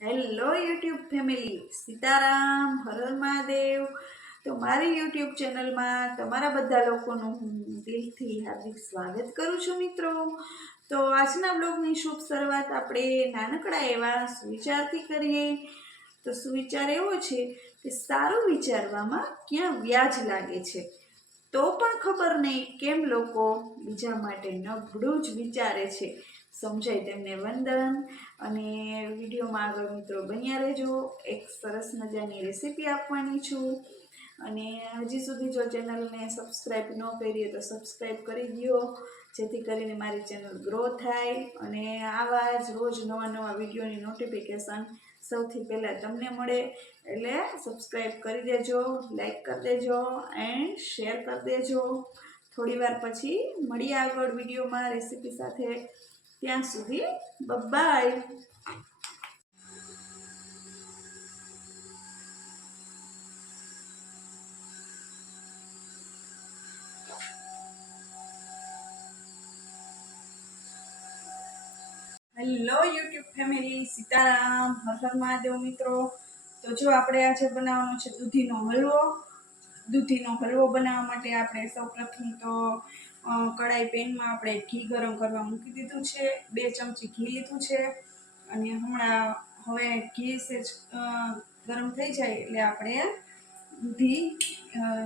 Hello YouTube family, Sitaram, Har Har Mahadev. તો મારી YouTube ચેનલમાં તમારા બધા લોકોનું હું દિલથી હાર્દિક સ્વાગત કરું છું મિત્રો। તો આજના બ્લોગની શુભ શરૂઆત આપણે નાનકડા એવા સુવિચારથી કરીએ। તો સુવિચાર એવો છે કે સારું વિચારવામાં ક્યાં વ્યાજ લાગે છે, તો પણ ખબર નહીં કેમ લોકો બીજા માટે નબળું જ વિચારે છે। સમજાય તેમને વંદન। અને વિડીયોમાં આગળ મિત્રો બન્યા રહેજો। એક સરસ મજાની રેસીપી આપવાની છું, અને હજી સુધી જો ચેનલને સબસ્ક્રાઈબ ન કરીએ તો સબસ્ક્રાઈબ કરી દો, જેથી કરીને મારી ચેનલ ગ્રો થાય અને આવા જ રોજ નવા નવા વિડીયોની નોટિફિકેશન સૌથી પહેલાં તમને મળે। એટલે સબસ્ક્રાઈબ કરી દેજો, લાઈક કરી દેજો એન્ડ શેર કરી દેજો। થોડી વાર પછી મળીએ આગળ વિડીયોમાં રેસીપી સાથે। ત્યાં સુધી bye. Hello YouTube family, Sitaram, Har Har Mahadev મિત્રો। તો જો આપણે આજે બનાવવાનો છે દૂધીનો હલવો। દૂધીનો હલવો બનાવવા માટે આપણે સૌપ્રથમ તો કડાઈ પેનમાં આપણે ઘી ગરમ કરવા મૂકી દીધું છે। 2 ચમચી ઘી લીધું છે, અને હમણાં હવે ઘી સેજ ગરમ થઈ જાય એટલે આપણે દૂધી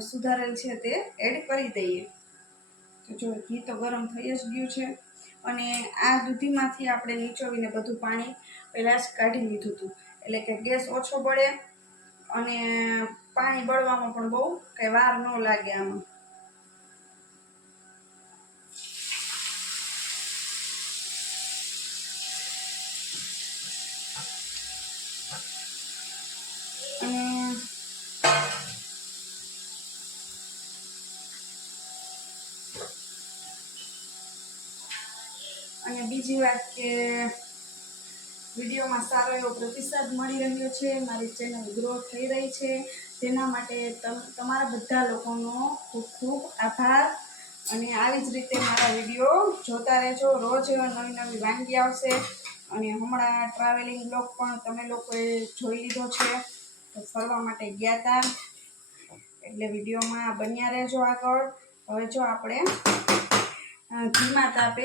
સુધારેલ છે તે એડ કરી દઈએ। તો જો ઘી તો ગરમ થઈ જ ગયું છે, અને આ દૂધીમાંથી આપણે નીચોવીને બધું પાણી પહેલાં જ કાઢી લીધું હતું, એટલે કે ગેસ ઓછો બળે અને પાણી બળવામાં પણ બહુ કંઈ વાર ન લાગે આમાં। અને બીજી વાત કે વિડીયોમાં સારો એવો પ્રતિસાદ મળી રહ્યો છે, મારી ચેનલ ગ્રો થઈ રહી છે, તેના માટે તમારા બધા લોકોનો ખૂબ ખૂબ આભાર। અને આવી જ રીતે મારા વિડીયો જોતા રહેજો। રોજ નવી નવી વાનગી આવશે, અને હમણાં ટ્રાવેલિંગ બ્લોગ પણ તમે લોકોએ જોઈ લીધો છે, તો ફરવા માટે ગયા હતા, એટલે વિડીયોમાં બન્યા રહેજો આગળ। હવે જો આપણે ધીમા તાપે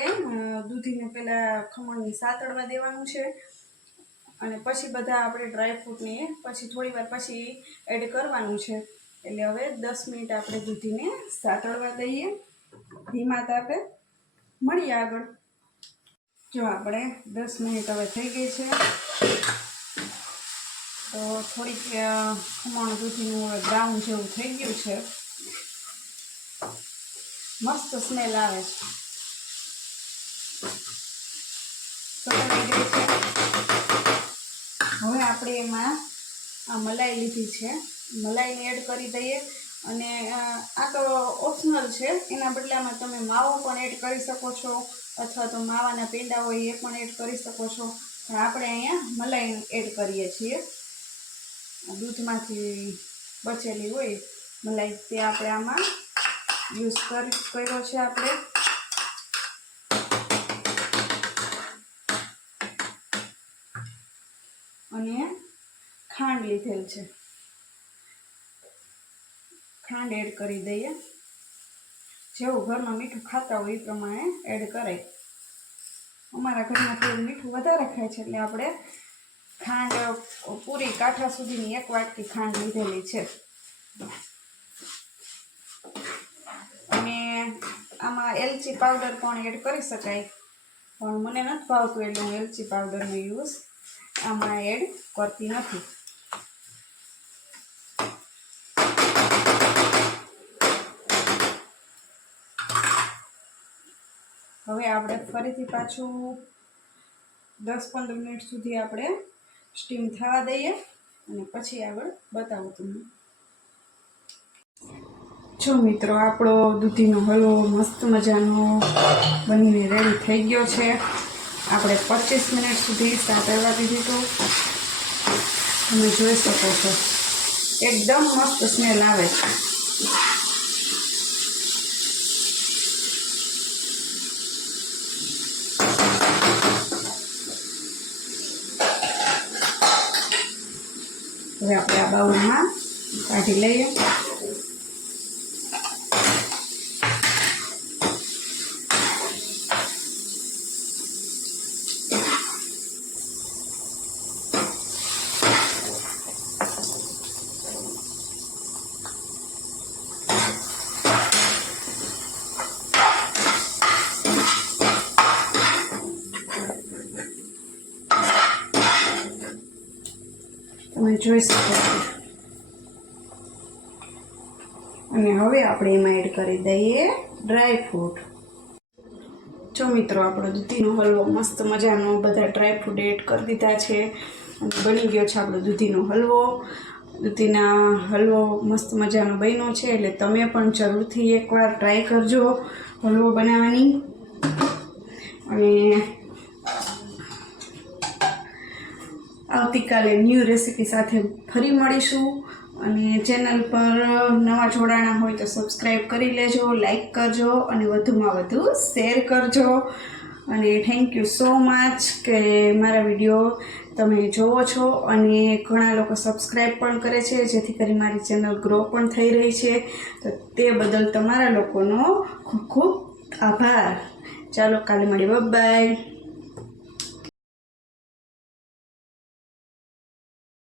દૂધીને પહેલાં ખમણની સાતળવા દેવાનું છે, અને પછી બધા આપણે ડ્રાયફ્રૂટને પછી થોડી વાર પછી એડ કરવાનું છે। એટલે હવે 10 મિનિટ આપણે દૂધીને સાતળવા દઈએ ધીમા તાપે। મળીએ આગળ। જો આપણે 10 મિનિટ હવે થઈ ગઈ છે, તો થોડીક ખમણ દૂધીનું હવે બ્રાઉન જેવું થઈ ગયું છે, મસ્ત સ્મેલ આવે છે, સતળાઈ ગઈ છે। હવે આપણે એમાં આ મલાઈ લીધી છે, મલાઈને એડ કરી દઈએ। અને આ તો ઓપ્શનલ છે, એના બદલામાં તમે માવો પણ એડ કરી શકો છો, અથવા તો માવાના પેંડા હોય એ પણ એડ કરી શકો છો, પણ આપણે અહીંયા મલાઈ એડ કરીએ છીએ। દૂધમાંથી બચેલી હોય મલાઈ તે આપણે આમાં યુઝ કર્યો છે આપણે। અને ખાંડ લીધેલ છે, ખાંડ એડ કરી દઈએ। જેવું ઘરમાં મીઠું ખાતા હોય એ પ્રમાણે એડ કરાય। અમારા ઘરમાં થોડું મીઠું વધારે ખાય છે, એટલે આપણે ખાંડ પૂરી કાંઠા સુધીની 1 વાટકી ખાંડ લીધેલી છે। અને આમાં એલચી પાવડર પણ એડ કરી શકાય, પણ મને નથી ભાવતું એટલે હું એલચી પાવડરનો યુઝ આમાં એડ કરતી નથી। હવે આપણે ફરીથી પાછું 10-15 મિનિટ સુધી આપણે સ્ટીમ થવા દઈએ, અને પછી આગળ બતાવું તમને। જો મિત્રો, આપણો દૂધીનો હલવો મસ્ત મજાનો બનીને રેડી થઈ ગયો છે। આપણે 25 મિનિટ સુધી સાતળવા દીધી તો તમે જોઈ શકો છો, એકદમ મસ્ત સ્મેલ આવે છે। હવે આપણે આ બાઉલમાં કાઢી લઈએ. તમે જોઈ શકો છો. અને હવે આપણે એમાં એડ કરી દઈએ ડ્રાય ફ્રૂટ. જો મિત્રો, આપણો દૂધીનો હલવો મસ્ત મજાનો બધા ડ્રાય ફ્રૂટ એડ કરી દીધા છે અને બની ગયો છે આપણો દૂધીનો હલવો. દૂધીના હલવો મસ્ત મજાનો બન્યો છે, એટલે તમે પણ જરૂરથી એકવાર ટ્રાય કરજો હલવો બનાવવાની. અને આવતીકાલે ન્યૂ રેસીપી સાથે ફરી મળીશું. અને ચેનલ પર નવા જોડાણા હોય તો સબસ્ક્રાઈબ કરી લેજો, લાઈક કરજો અને વધુમાં વધુ શેર કરજો. અને થેન્ક યુ સો મચ કે મારા વિડીયો તમે જોવો છો અને ઘણા લોકો સબસ્ક્રાઈબ પણ કરે છે, જેથી કરી મારી ચેનલ ગ્રો પણ થઈ રહી છે. તો તે બદલ તમારા લોકોનો ખૂબ ખૂબ આભાર. ચાલો કાલે મળીએ. બાય.